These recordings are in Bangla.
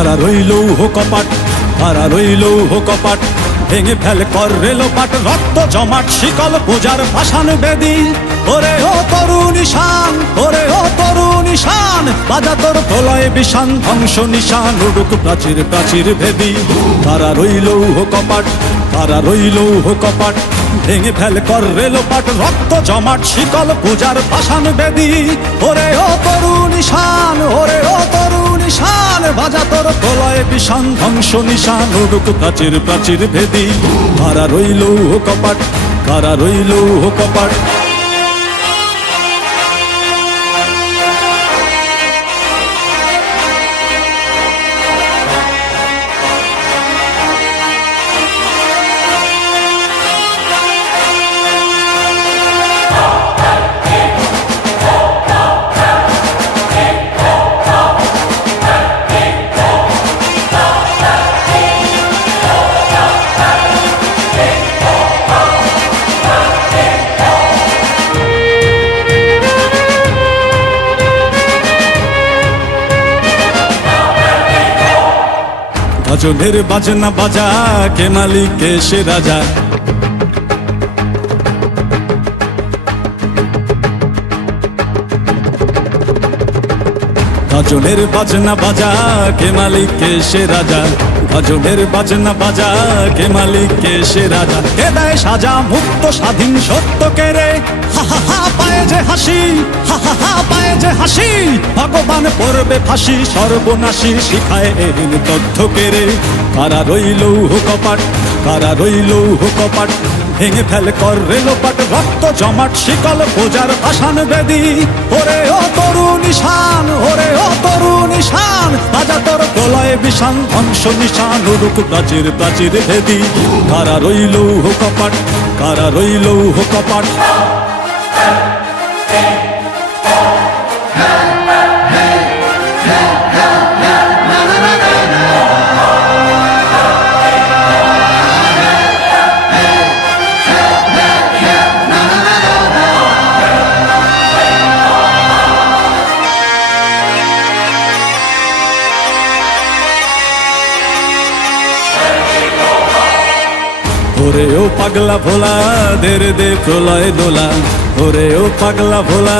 কারা রইল কপাট, কারা রইল কপাট, ভেঙে ফেল কর রেলোপাট, রক্ত জমাট শিকল পূজার পাষাণ বেদী। ওরে ও তরুণ ঈশান, ওরে ও তরুণ ঈশান, বাজা তোর প্রলয় বিষান, ধ্বংস নিশান উড়ুক প্রাচীর প্রাচীর ভেদী। কারা রইল কপাট, কারা রইল কপাট, ভেঙে ফেল কর রেলোপাট, রক্ত জমাট শিকল পূজার পাষাণ বেদী। ওরে ও তরুণ ঈশান, ওরে ও তরুণ ঈশান, বাজা তোর প্রলয় বিষান, ধ্বংস নিশান উড়ুক প্রাচীর প্রাচীর ভেদী। কারা রইল কপাট, কারা রইল কপাট। গজলের বাজনা বাজা, কে মালিক কে সে রাজা। গজলের বাজনা বাজা, কে মালিক কে সে রাজা। গজলের বাজনা বাজা, কে মালিক কে সে রাজা। কে দেয় সাজা মুক্ত স্বাধীন সত্য কে রে, হা হা হা পায়ে যে হাসি, হা হা হা পায়ে যে হাসি। ভগবান পড়বে ফাঁসি, সর্বনাশী শিখায় এহীন তথ্য কে রে। কারা রইল কপাট, কারা রইল কপাট, ভেঙে ফেল কর রেলোপাট, রক্ত জমাট শিকল পূজার পাষাণ বেদী। ওরে ও তরুণ ঈশান, ওরে ও তরুণ ঈশান, বাজা তোর প্রলয় বিষান, ধ্বংস নিশান উড়ুক প্রাচীর প্রাচীর ভেদী। কারা রইল কপাট, কারা রইল কপাট। ওরে ও পাগলা ভোলা, দেরে দে প্রলয় দোলা। ওরে ও পাগলা ভোলা,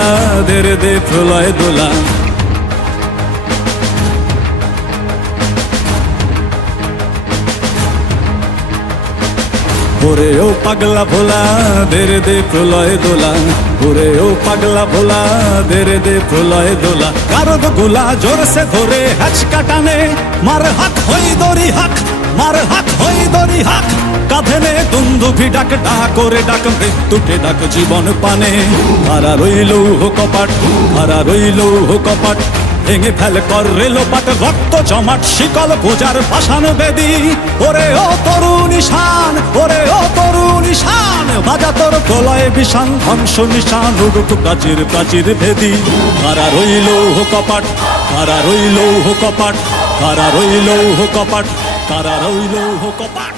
দেরে দে প্রলয় দোলা। ওরে ও পাগলা ভোলা, দেরে দে প্রলয় দোলা। ওরে ও পাগলা ভোলা, দেরে দে প্রলয় দোলা। কারদ গোলা জোরসে ধরে হ্যাচকা টানে, মার হাক হই দড়ি হাক, মার হাক হই দড়ি হাক। কাঁধে নে দুন্দুভি ডাক, ডাক করে ডাক মৃত্যুকে ডাক জীবন পানে। কারা রইল কপাট, কারা রইল কপাট, ভেঙে ফেল কর রেলোপাট, রক্ত জমাট শিকল পূজার পাষাণ বেদী। ওরে ও তরুণ ঈশান, ওরে ও তরুণ ঈশান, বাজা তোর প্রলয় বিষান, ধ্বংস নিশান উড়ুক প্রাচীর প্রাচীর ভেদী। কারা রইল কপাট, কারা রইল কপাট, কারা রইল কপাট, কারা রইল কপাট।